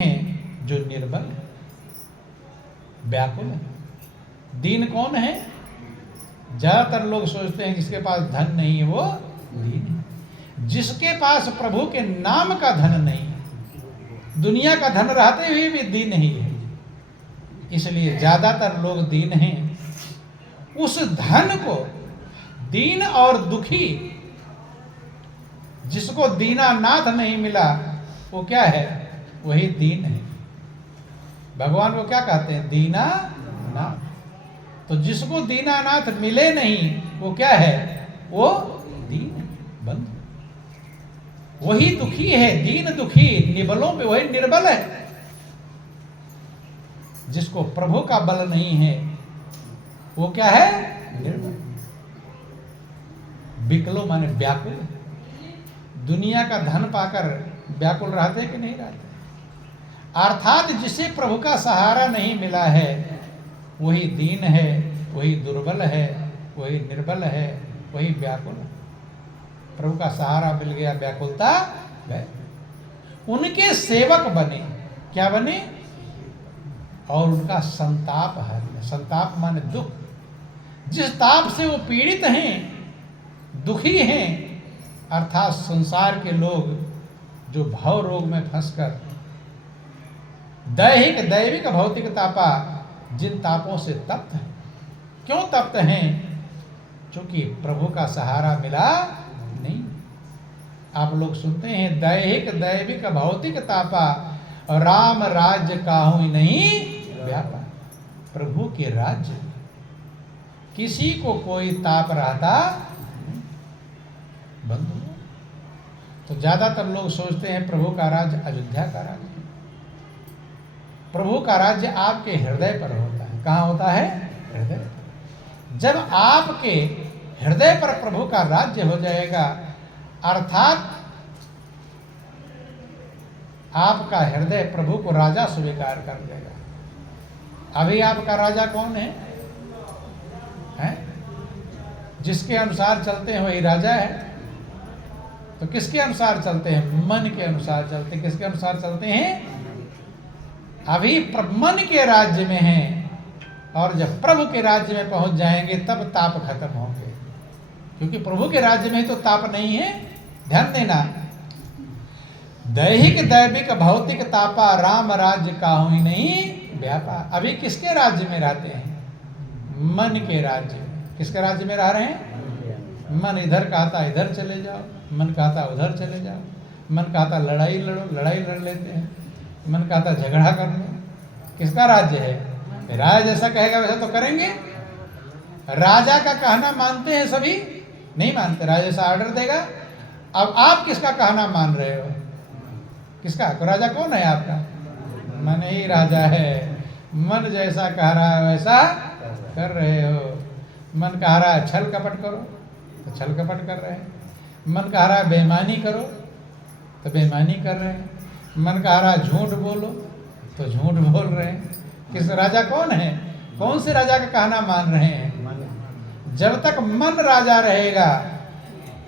हैं जो निर्बल है, व्याकुल है। दीन कौन है? ज्यादातर लोग सोचते हैं जिसके पास धन नहीं है वो दीन है। जिसके पास प्रभु के नाम का धन नहीं, दुनिया का धन रहते हुए भी दीन ही है। इसलिए ज्यादातर लोग दीन हैं। उस धन को दीन और दुखी, जिसको दीनानाथ नहीं मिला वो क्या है? वही दीन है। भगवान को क्या कहते हैं? दीनानाथ। तो जिसको दीनानाथ मिले नहीं वो क्या है? वो दीन बंधु, वही दुखी है। दीन दुखी निबलों पे वही निर्बल है। जिसको प्रभु का बल नहीं है वो क्या है? निर्बल। विकलो माने व्याकुल। दुनिया का धन पाकर व्याकुल रहते कि नहीं रहते? अर्थात जिसे प्रभु का सहारा नहीं मिला है वही दीन है, वही दुर्बल है, वही निर्बल है, वही व्याकुल है। प्रभु का सहारा मिल गया, व्याकुलता गए। उनके सेवक बने। क्या बने? और उनका संताप हर। संताप माने दुख। जिस ताप से वो पीड़ित हैं, दुखी हैं, अर्थात संसार के लोग जो भव रोग में फंसकर दैहिक दैविक भौतिक तापा, जिन तापों से तप्त हैं। क्यों तप्त हैं? क्योंकि प्रभु का सहारा मिला नहीं। आप लोग सुनते हैं दैहिक दैविक भौतिक तापा राम राज्य काहू नहीं व्यापा। प्रभु के राज्य किसी को कोई ताप रहता बंधु। तो ज्यादातर लोग सोचते हैं प्रभु का राज्य अयोध्या का राज्य। प्रभु का राज्य आपके हृदय पर होता है। कहाँ होता है? हृदय पर। जब आपके हृदय पर प्रभु का राज्य हो जाएगा, अर्थात आपका हृदय प्रभु को राजा स्वीकार कर देगा। अभी आपका राजा कौन है? जिसके अनुसार चलते हैं वही राजा है। तो किसके अनुसार चलते हैं? मन के अनुसार चलते हैं। किसके अनुसार चलते हैं? अभी मन के राज्य में हैं, और जब प्रभु के राज्य में पहुंच जाएंगे तब ताप खत्म होंगे। क्योंकि प्रभु के राज्य में तो ताप नहीं है। ध्यान देना, दैहिक दैविक भौतिक तापा राम राज्य काहू ही नहीं व्यापा। अभी किसके राज्य में रहते हैं? मन के राज्य में। किसके राज्य में रह रहे हैं? मन इधर कहता इधर चले जाओ, मन कहता उधर चले जाओ, मन कहता लड़ाई लड़ो, लड़ाई लड़ लेते हैं, मन कहता झगड़ा कर लो। किसका राज्य है? राजा जैसा कहेगा वैसा तो करेंगे। राजा का कहना मानते हैं सभी? नहीं मानते। राजा जैसा ऑर्डर देगा। अब आप किसका कहना मान रहे हो? किसका? तो राजा कौन है आपका? मन ही राजा है। मन जैसा कह रहा है वैसा कर रहे हो। मन कह रहा है छल कपट करो तो छल कपट कर रहे हैं। मन कह रहा है बेईमानी करो तो बेईमानी कर रहे हैं। मन कह रहा है झूठ बोलो तो झूठ बोल रहे हैं। किस राजा कौन है? कौन से राजा का कहना मान रहे हैं? जब तक मन राजा रहेगा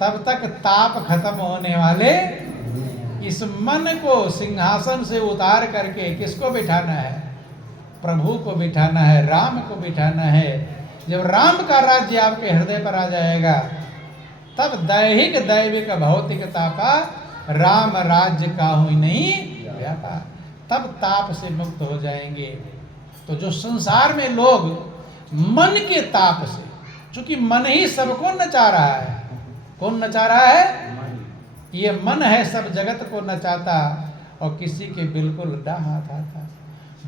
तब तक ताप खत्म होने वाले। इस मन को सिंहासन से उतार करके किसको बिठाना है? प्रभु को बिठाना है, राम को बिठाना है। जब राम का राज्य आपके हृदय पर आ जाएगा तब दैहिक दैविक भौतिक तापा राम राज्य काहू नहीं व्यापा। तब ताप से मुक्त हो जाएंगे। तो जो संसार में लोग मन के ताप से, चूंकि मन ही सबको नचा रहा है। कौन नचा रहा है? ये मन है सब जगत को नचाता और किसी के बिल्कुल ना हाथ आता।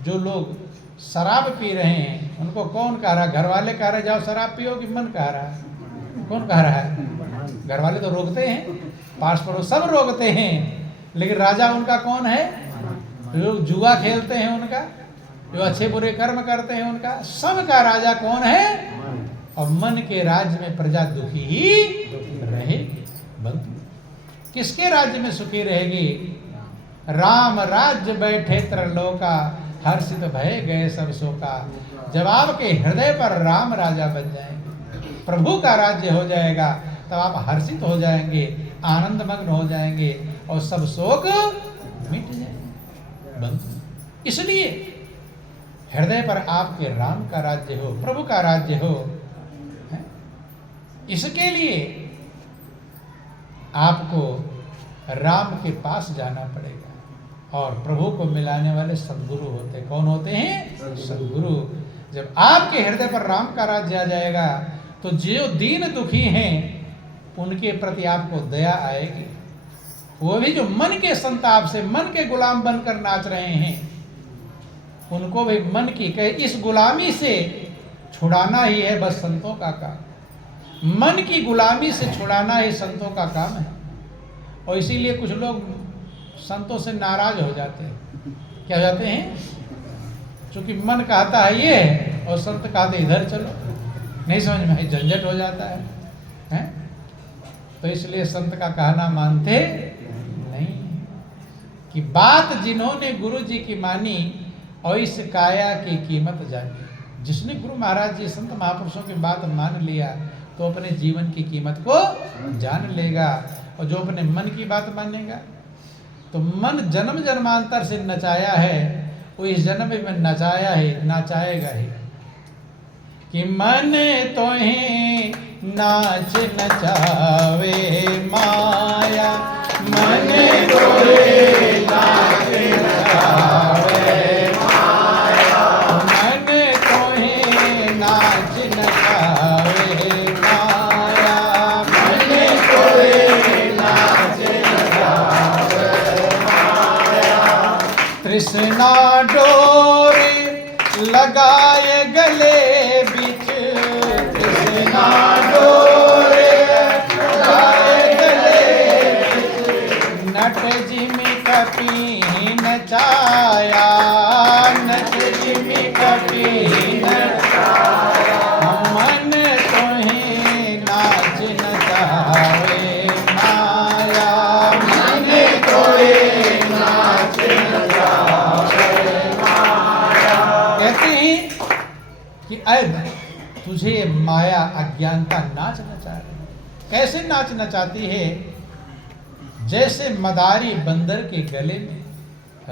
जो लोग शराब पी रहे हैं उनको कौन कह रहा है? घर वाले कह रहे जाओ शराब पियो, कि मन कह रहा है? कौन कह रहा है? घर वाले तो रोकते हैं, पास पड़ोस सब रोकते हैं, लेकिन राजा उनका कौन है? लोग जुआ खेलते हैं उनका, जो अच्छे बुरे कर्म करते हैं उनका, सबका राजा कौन है? और मन के राज्य में प्रजा दुखी ही रहेगी। बंधु, किसके राज्य में सुखी रहेगी? राम राज्य बैठे त्रलोका, हर्षित भय गए सब शोका। जब आपके हृदय पर राम राजा बन जाएंगे, प्रभु का राज्य हो जाएगा, तब आप हर्षित हो जाएंगे, आनंद मग्न हो जाएंगे और सब शोक मिट जाएंगे। बंधु। इसलिए हृदय पर आपके राम का राज्य हो, प्रभु का राज्य हो, इसके लिए आपको राम के पास जाना पड़ेगा। और प्रभु को मिलाने वाले सदगुरु होते, कौन होते हैं? सदगुरु। जब आपके हृदय पर राम का राज्य आ जाएगा तो जो दीन दुखी हैं उनके प्रति आपको दया आएगी। वो भी जो मन के संताप से, मन के गुलाम बनकर नाच रहे हैं, उनको भी मन की कहे इस गुलामी से छुड़ाना ही है बस संतों का काम। मन की गुलामी से छुड़ाना ही संतों का काम है। और इसीलिए कुछ लोग संतों से नाराज हो जाते हैं। क्या हो जाते हैं? क्योंकि मन कहता है ये और संत कहते इधर चलो, नहीं समझ में, झंझट हो जाता है, हैं? तो इसलिए संत का कहना मानते नहीं। कि बात जिन्होंने गुरु जी की मानी और इस काया की कीमत जानी। जिसने गुरु महाराज जी संत महापुरुषों की बात मान लिया तो अपने जीवन की कीमत को जान लेगा। और जो अपने मन की बात मानेगा तो मन जन्म जन्मांतर से नचाया है, वो इस जन्म में नचाया है, नचाएगा ही। कि मन तो ही नाच नचावे माया, मन तो ही नाच नचावे माया, मन तो ही नाच नचावे माया, मन तो ही नाच नचावे माया। तृष्णा डोरी लगाए गले बिच, तृष्णा डोरे लगाए गले बिच, नट जिमि कपि नचाया, नट जिमि कपि नचाया, मन तोहि नाच नचावे माया, मन तोहि नाच नचावे। कहते हैं कि अब तुझे माया अज्ञानता नाच नचा रही। कैसे नाच नचाती है? जैसे मदारी बंदर के गले में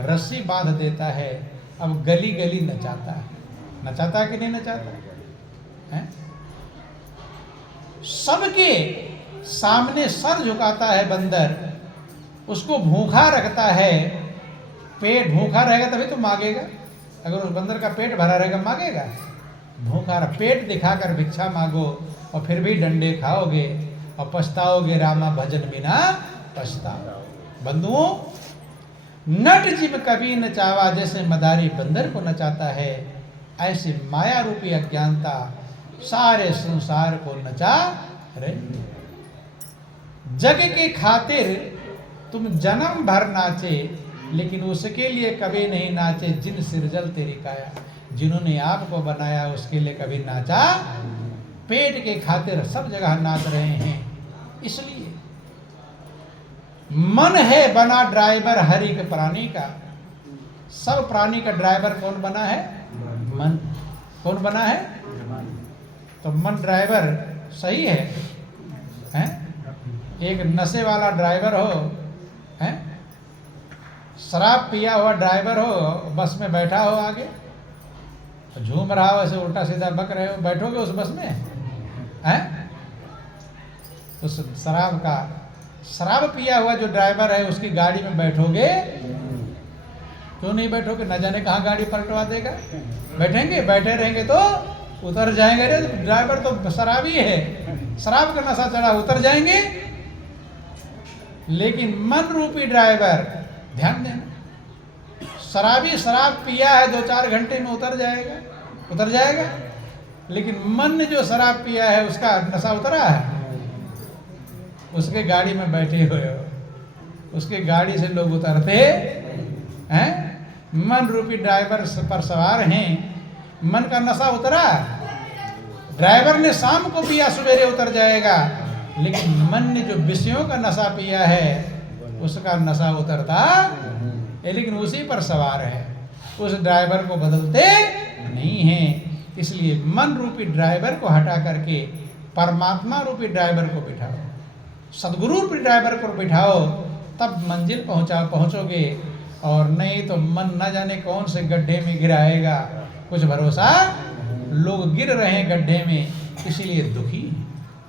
रस्सी बांध देता है, अब गली गली नचाता है। नचाता कि नहीं नचाता है? सबके सामने सर झुकाता है बंदर, उसको भूखा रखता है। पेट भूखा रहेगा तभी तो मांगेगा। अगर उस बंदर का पेट भरा रहेगा मांगेगा? भूखा पेट दिखाकर भिक्षा मांगो और फिर भी डंडे खाओगे और पछताओगे, रामा भजन बिना पछताओ। बंधुओं, नट जिम कभी नचावा, जैसे मदारी बंदर को नचाता है, ऐसी माया रूपी अज्ञानता सारे संसार को नचा रही। जग के खातिर तुम जन्म भर नाचे, लेकिन उसके लिए कभी नहीं नाचे जिन सिरजल तेरी काया। जिन्होंने आपको बनाया उसके लिए कभी नाचा? पेट के खातिर सब जगह नाच रहे हैं। इसलिए मन है बना ड्राइवर हर एक प्राणी का। सब प्राणी का ड्राइवर कौन बना है? मन। कौन बना है? तो मन ड्राइवर सही है, हैं? एक नशे वाला ड्राइवर हो, हैं? शराब पिया हुआ ड्राइवर हो, बस में बैठा हो, आगे झूम रहा हो, ऐसे उल्टा सीधा बक रहे हो, बैठोगे उस बस में? हैं? उस शराब पिया हुआ जो ड्राइवर है उसकी गाड़ी में बैठोगे? क्यों नहीं बैठोगे? न जाने कहाँ गाड़ी पलटवा देगा। बैठेंगे? बैठे रहेंगे तो उतर जाएंगे। रे ड्राइवर तो शराबी है, शराब का नशा चढ़ा, उतर जाएंगे। लेकिन मन रूपी ड्राइवर, ध्यान देना, शराबी शराब पिया है 2-4 घंटे में उतर जाएगा। लेकिन मन ने जो शराब पिया है उसका नशा उतरा है? उसके गाड़ी में बैठे हुए हो, उसके गाड़ी से लोग उतरते हैं? मन रूपी ड्राइवर पर सवार हैं, मन का नशा उतरा? ड्राइवर ने शाम को पिया, सवेरे उतर जाएगा। लेकिन मन ने जो विषयों का नशा पिया है उसका नशा उतरता है, लेकिन उसी पर सवार है, उस ड्राइवर को बदलते नहीं हैं। इसलिए मन रूपी ड्राइवर को हटा करके परमात्मा रूपी ड्राइवर को बिठाओ, सदगुरु रूपी ड्राइवर को बिठाओ, तब मंजिल पहुंचोगे। और नहीं तो मन न जाने कौन से गड्ढे में गिराएगा, कुछ भरोसा। लोग गिर रहे हैं गड्ढे में, इसीलिए दुखी।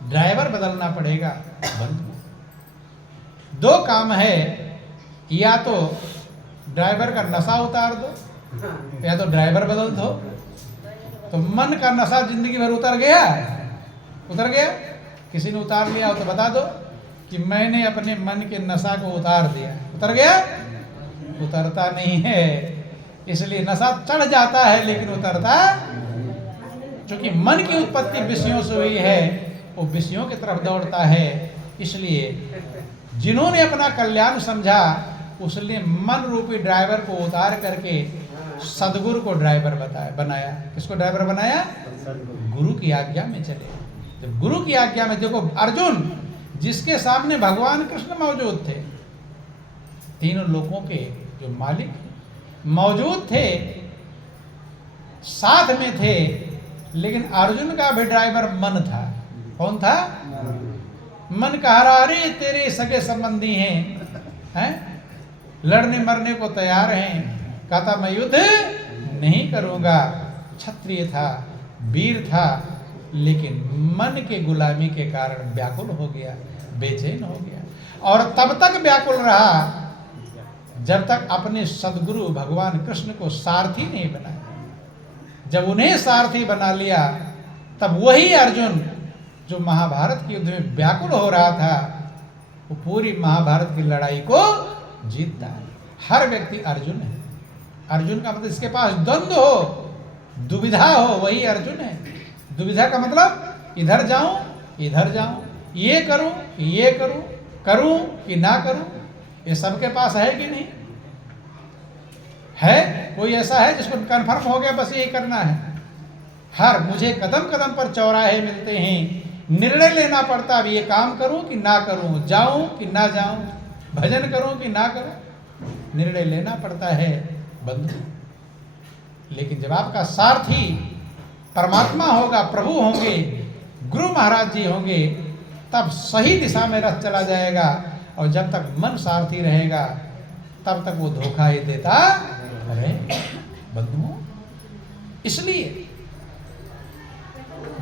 ड्राइवर बदलना पड़ेगा। बंधु, दो काम है, या तो ड्राइवर का नशा उतार दो या तो ड्राइवर बदल दो। तो मन का नशा जिंदगी भर उतर गया, उतर गया। किसी ने उतार लिया हो तो बता दो कि मैंने अपने मन के नशा को उतार दिया। उतर गया? उतरता नहीं है। इसलिए नशा चढ़ जाता है लेकिन उतरता, क्योंकि मन की उत्पत्ति विषयों से हुई है, वो विषयों की तरफ दौड़ता है। इसलिए जिन्होंने अपना कल्याण समझा, उसने मन रूपी ड्राइवर को उतार करके सदगुरु को ड्राइवर बनाया। किसको ड्राइवर बनाया? गुरु की आज्ञा में चले। जब गुरु की आज्ञा में, देखो अर्जुन जिसके सामने भगवान कृष्ण मौजूद थे, तीनों लोकों के जो मालिक मौजूद थे, साथ में थे, लेकिन अर्जुन का भी ड्राइवर मन था। कौन था? मन कह रहा, अरे तेरे सगे संबंधी हैं, लड़ने मरने को तैयार हैं। कहता मैं युद्ध नहीं करूंगा। क्षत्रिय था, वीर था, लेकिन मन के गुलामी के कारण व्याकुल हो गया, बेचैन हो गया। और तब तक व्याकुल रहा जब तक अपने सदगुरु भगवान कृष्ण को सारथी नहीं बनाया। जब उन्हें सारथी बना लिया, तब वही अर्जुन जो महाभारत के युद्ध में व्याकुल हो रहा था, वो पूरी महाभारत की लड़ाई को जीतता है। हर व्यक्ति अर्जुन है। अर्जुन का मतलब इसके पास द्वंद्व हो, दुविधा हो, वही अर्जुन है। दुविधा का मतलब इधर जाऊं, इधर जाऊं, ये करूं, ये करूं, करूं कि ना करूं। ये सबके पास है कि नहीं है? कोई ऐसा है जिसको कन्फर्म हो गया बस यही करना है? मुझे कदम कदम पर चौराहे मिलते हैं, निर्णय लेना पड़ता है, ये काम करूं कि ना करूं, जाऊं कि ना जाऊं, भजन करूं कि ना करूं, निर्णय लेना पड़ता है बंधु। लेकिन जब आपका सारथी परमात्मा होगा, प्रभु होंगे, गुरु महाराज जी होंगे, तब सही दिशा में रथ चला जाएगा। और जब तक मन सारथी रहेगा, तब तक वो धोखा ही देता रहे बंधुओं। इसलिए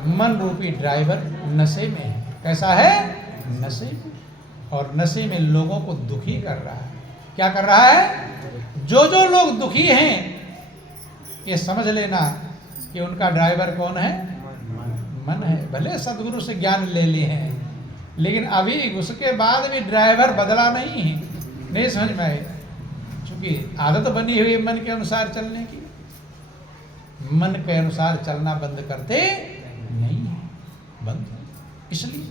मन रूपी ड्राइवर नशे में है। कैसा है? नशे में। और नशे में लोगों को दुखी कर रहा है। क्या कर रहा है? जो लोग दुखी हैं, ये समझ लेना कि उनका ड्राइवर कौन है? मन है। भले सदगुरु से ज्ञान ले लिए हैं, लेकिन अभी उसके बाद भी ड्राइवर बदला नहीं है। नहीं समझ में आएगा, क्योंकि आदत बनी हुई है मन के अनुसार चलने की। मन के अनुसार चलना बंद करते नहीं है बंद। इसलिए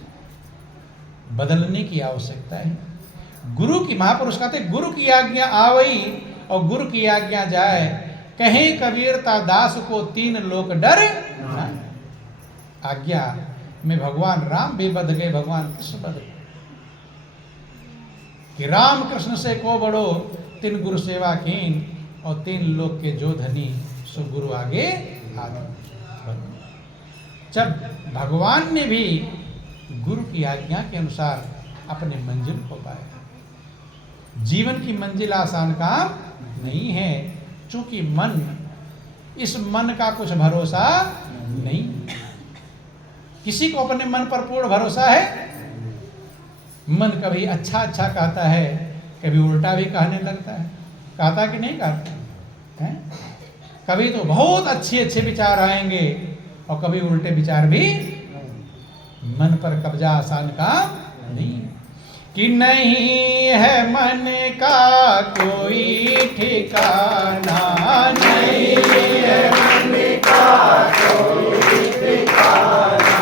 बदलने की आवश्यकता है। गुरु की, महापुरुष कहते गुरु की आज्ञा आवई और गुरु की आज्ञा जाए, कहें कबीरता दास को तीन लोक डर। आज्ञा में भगवान राम भी बध गए, भगवान कृष्ण बध गए कि राम कृष्ण से को बड़ो, तीन गुरु सेवा कीन, और तीन लोक के जो धनी सो गुरु आगे आगे। जब भगवान ने भी गुरु की आज्ञा के अनुसार अपने मंजिल को पाया। जीवन की मंजिल आसान काम नहीं है, चूंकि मन, इस मन का कुछ भरोसा नहीं। किसी को अपने मन पर पूर्ण भरोसा है? मन कभी अच्छा अच्छा कहता है, कभी उल्टा भी कहने लगता है। कहता कि नहीं कहता है? कभी तो बहुत अच्छे अच्छे विचार आएंगे और कभी उल्टे विचार भी। मन पर कब्जा आसान काम नहीं है। कि नहीं है मन का कोई ठिकाना, नहीं है मन का कोई ठिकाना।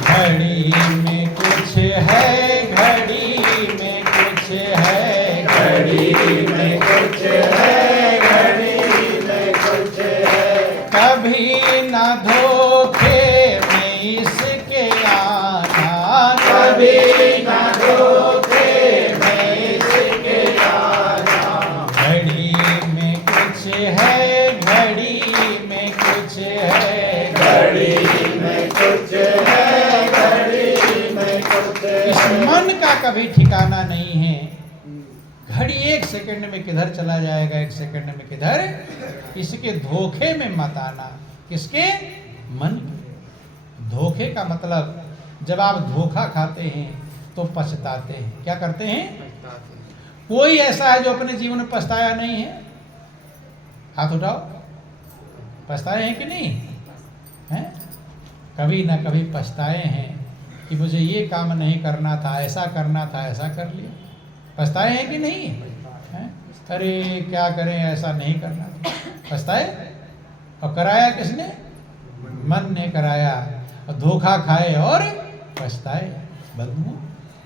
घड़ी में कुछ है, घड़ी में कुछ है, घड़ी में कुछ है, घड़ी में कुछ है। कभी ना धोखे में इसके आना, कभी ना धोखे में इसके आना। घड़ी में कुछ है, घड़ी में कुछ है, घड़ी में कुछ है, घड़ी में कुछ है। इस मन का कभी ठिकाना नहीं है। घड़ी 1 सेकंड में किधर चला जाएगा, 1 सेकंड में किधर, इसके धोखे में मत आना। किसके? मन के। धोखे का मतलब जब आप धोखा खाते हैं तो पछताते हैं। क्या करते हैं? कोई ऐसा है जो अपने जीवन में पछताया नहीं है? हाथ उठाओ। पछताए हैं कि नहीं हैं? कभी ना कभी पछताए हैं कि मुझे ये काम नहीं करना था, ऐसा करना था, ऐसा कर लिया। पछताए हैं कि नहीं हैं? अरे क्या करें, ऐसा नहीं करना था। पछताए? और कराया किसने? मन ने कराया। और धोखा खाए और पछताए। बंधु,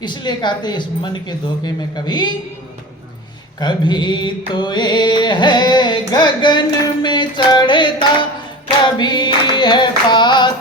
इसलिए कहते इस मन के धोखे में कभी कभी तो ये है गगन में चढ़ता, कभी है पाताल